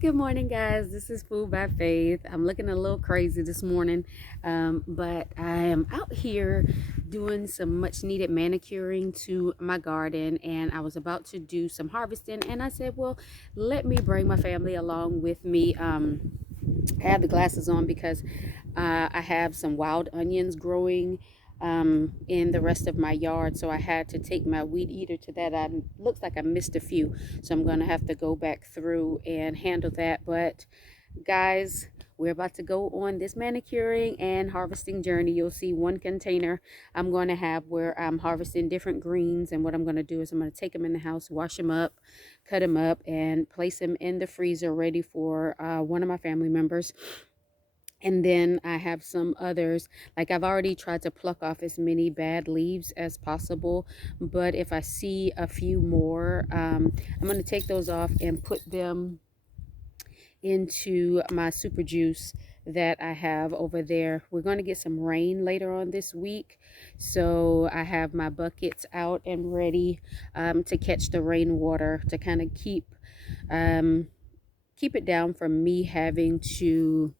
Good morning, guys. This is Food by Faith. I'm looking a little crazy this morning, but I am out here doing some much needed manicuring to my garden, and I was about to do some harvesting, and I said, well, let me bring my family along with me. I have the glasses on because I have some wild onions growing in the rest of my yard, so I had to take my weed eater to that. I looks like I missed a few, so I'm gonna have to go back through and handle that. But guys, we're about to go on this manicuring and harvesting journey. You'll see one container I'm going to have where I'm harvesting different greens, and what I'm going to do is I'm going to take them in the house, wash them up, cut them up, and place them in the freezer ready for one of my family members. And then I have some others, like I've already tried to pluck off as many bad leaves as possible, but if I see a few more, I'm going to take those off and put them into my super juice that I have over there. We're going to get some rain later on this week, so I have my buckets out and ready to catch the rainwater to kind of keep it down from me having to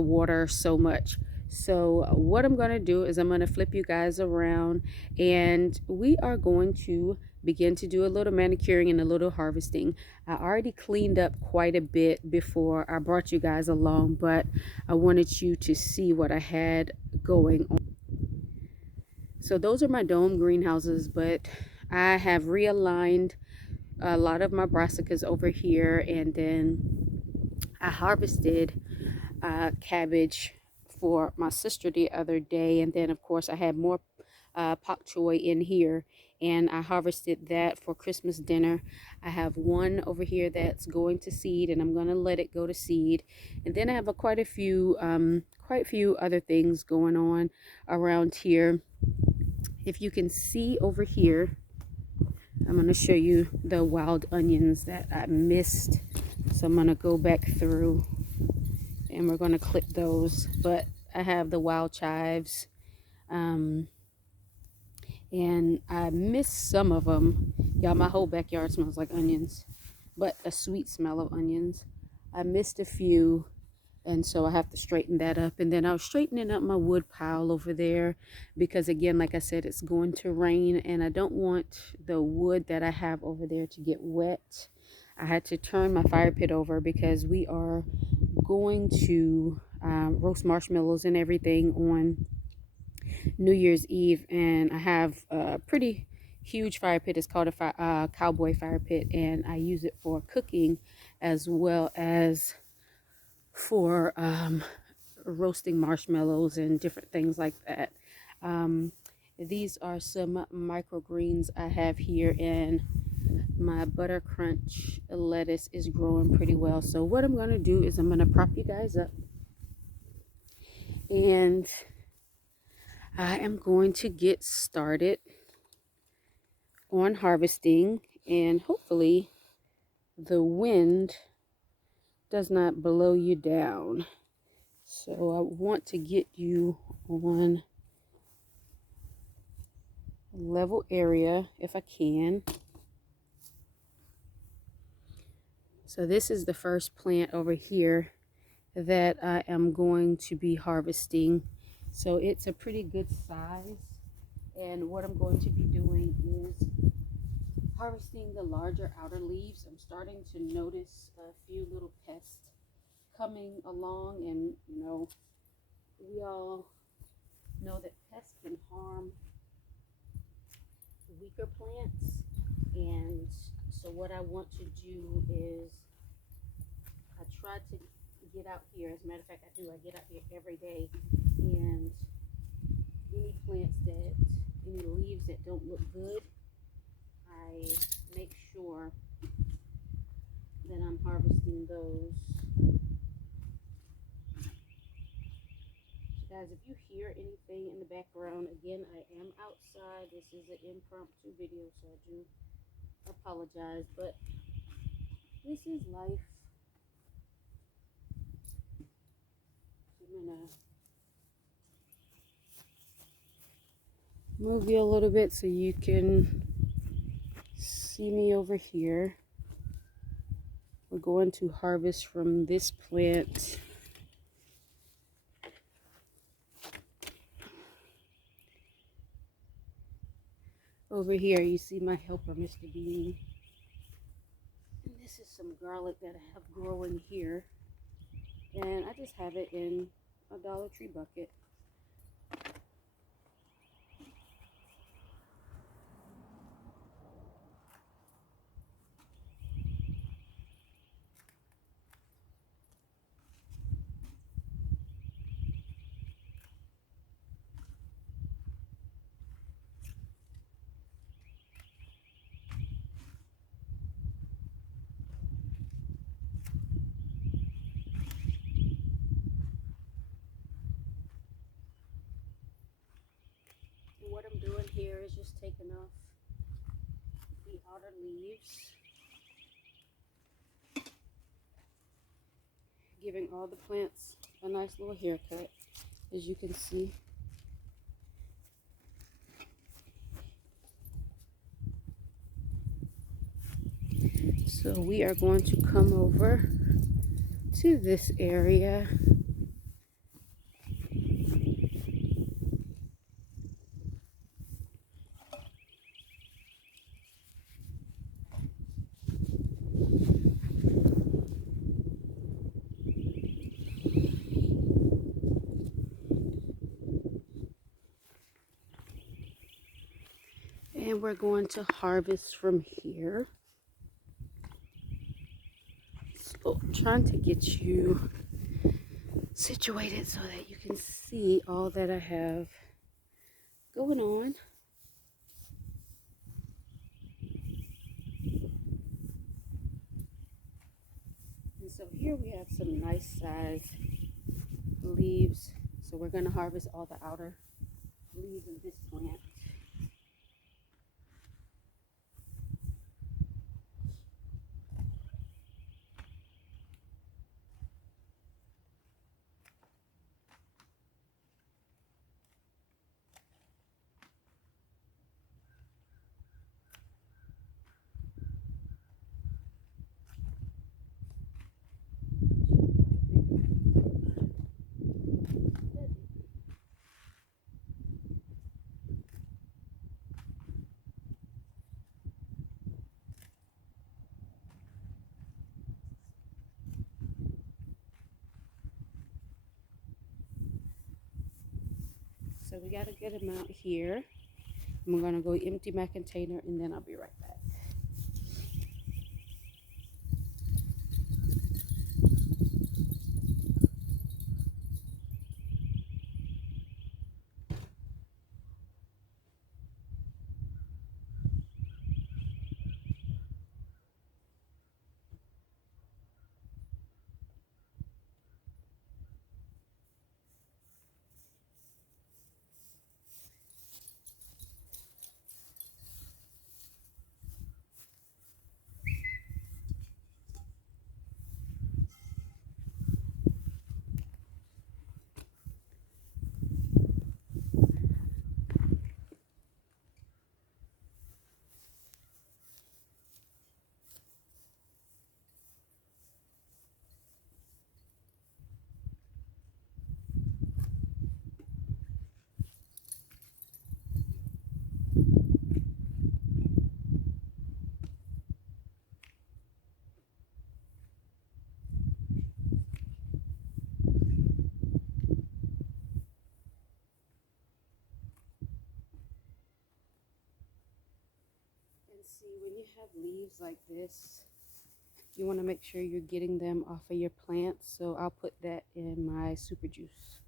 water so much. So what I'm going to do is I'm going to flip you guys around, and we are going to begin to do a little manicuring and a little harvesting. I already cleaned up quite a bit before I brought you guys along, but I wanted you to see what I had going on. So those are my dome greenhouses, but I have realigned a lot of my brassicas over here, and then I harvested cabbage for my sister the other day, and then of course I had more pak choy in here, and I harvested that for Christmas dinner. I have one over here that's going to seed, and I'm going to let it go to seed. And then I have quite a few other things going on around here. If you can see over here, I'm going to show you the wild onions that I missed, so I'm going to go back through and we're going to clip those. But I have the wild chives, and I missed some of them. Y'all, my whole backyard smells like onions, but a sweet smell of onions. I missed a few, and so I have to straighten that up. And then I was straightening up my wood pile over there because, again, like I said, it's going to rain, and I don't want the wood that I have over there to get wet. I had to turn my fire pit over because we are going to roast marshmallows and everything on New Year's Eve, and I have a pretty huge fire pit. It's called a cowboy fire pit, and I use it for cooking as well as for roasting marshmallows and different things like that. These are some microgreens I have here, and my butter crunch lettuce is growing pretty well. So what I'm going to do is I'm going to prop you guys up, and I am going to get started on harvesting, and hopefully the wind does not blow you down. So I want to get you on a level area if I can. So this is the first plant over here that I am going to be harvesting. So it's a pretty good size, and what I'm going to be doing is harvesting the larger outer leaves. I'm starting to notice a few little pests coming along, and we all know that pests can harm weaker plants. And so what I want to do is I try to get out here. As a matter of fact, I get out here every day, and any leaves that don't look good, I make sure that I'm harvesting those. So guys, if you hear anything in the background, again, I am outside. This is an impromptu video, so I do apologize, but this is life. I'm gonna move you a little bit so you can see me over here. We're going to harvest from this plant. Over here, you see my helper, Mr. Bean. And this is some garlic that I have growing here. And I just have it in a Dollar Tree bucket. And what I'm doing here is just taking off the outer leaves, giving all the plants a nice little haircut, as you can see. So we are going to come over to this area. And we're going to harvest from here. So I'm trying to get you situated so that you can see all that I have going on. And so here we have some nice size leaves. So we're going to harvest all the outer leaves of this plant. So we got a good amount here. I'm going to go empty my container and then I'll be right back. And see, when you have leaves like this, you want to make sure you're getting them off of your plants. So I'll put that in my super juice.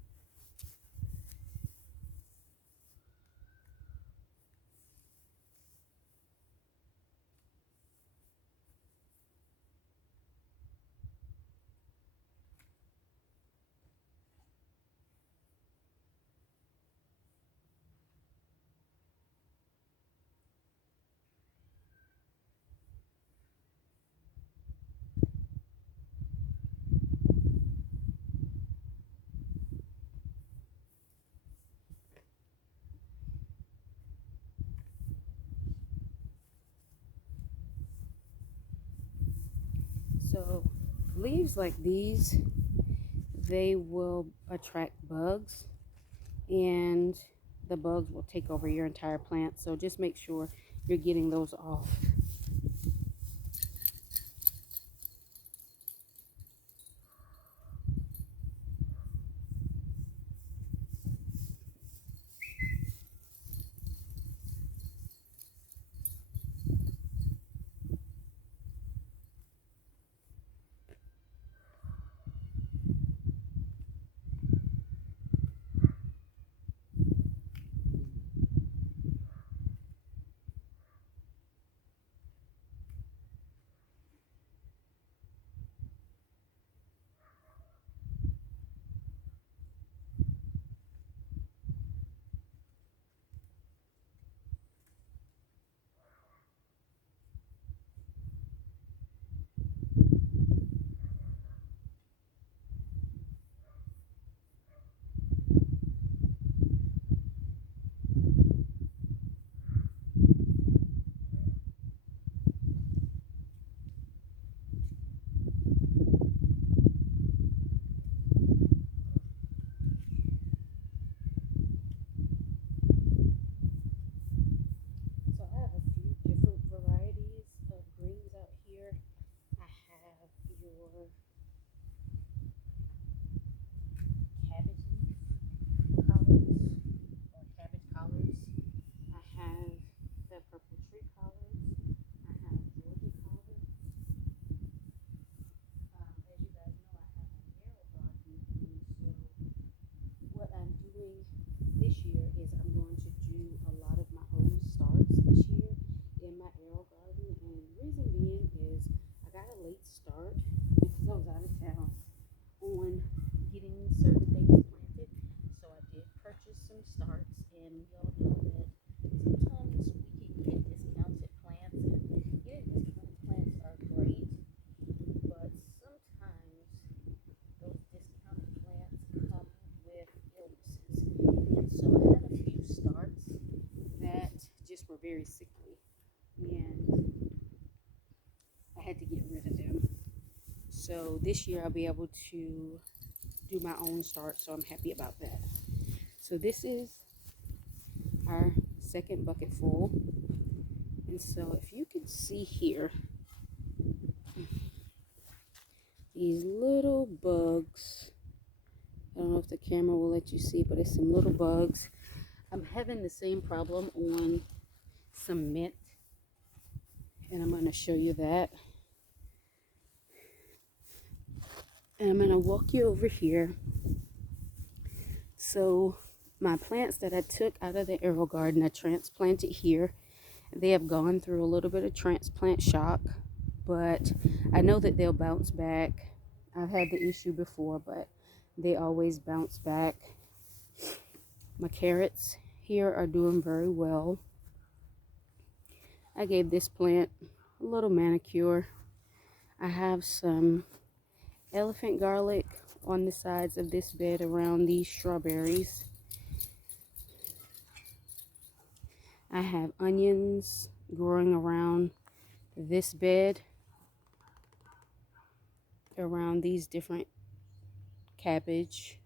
leaves like these, they will attract bugs, and the bugs will take over your entire plant. So just make sure you're getting those off. So I have a few different varieties of greens out here. I have your cabbage leaf collards or cabbage collards. I have the purple tree collards. I have Georgia collards. As you guys know, I have an arrow garden, and so what I'm doing this year is I'm going to do a lot of my own starts this year in my arrow garden. And the reason being is I got a late start because I was out of town on getting certain things planted. So I did purchase some starts, and y'all know that sometimes we can get discounted plants, and getting discounted plants are great, but sometimes those discounted plants come with illnesses. And so I had a few starts that just were very sickly, and I had to get rid of them. So this year I'll be able to do my own start, so I'm happy about that. So this is our second bucket full, and so if you can see here, these little bugs, I don't know if the camera will let you see, but it's some little bugs. I'm having the same problem on some mint, and I'm going to show you that. And I'm going to walk you over here. So my plants that I took out of the arrow garden, I transplanted here. They have gone through a little bit of transplant shock, but I know that they'll bounce back. I've had the issue before, but they always bounce back. My carrots here are doing very well. I gave this plant a little manicure. I have some elephant garlic on the sides of this bed around these strawberries. I have onions growing around this bed, around these different cabbage,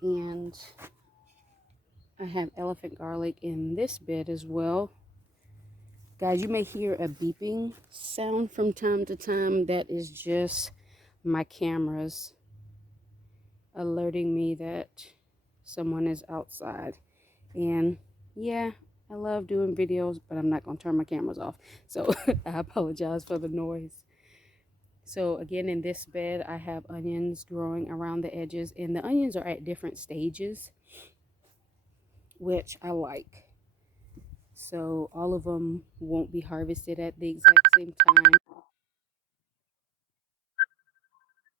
and I have elephant garlic in this bed as well. Guys, you may hear a beeping sound from time to time. That is just my cameras alerting me that someone is outside. And yeah, I love doing videos, but I'm not going to turn my cameras off. So I apologize for the noise. So again, in this bed, I have onions growing around the edges, and the onions are at different stages, which I like. So all of them won't be harvested at the exact same time.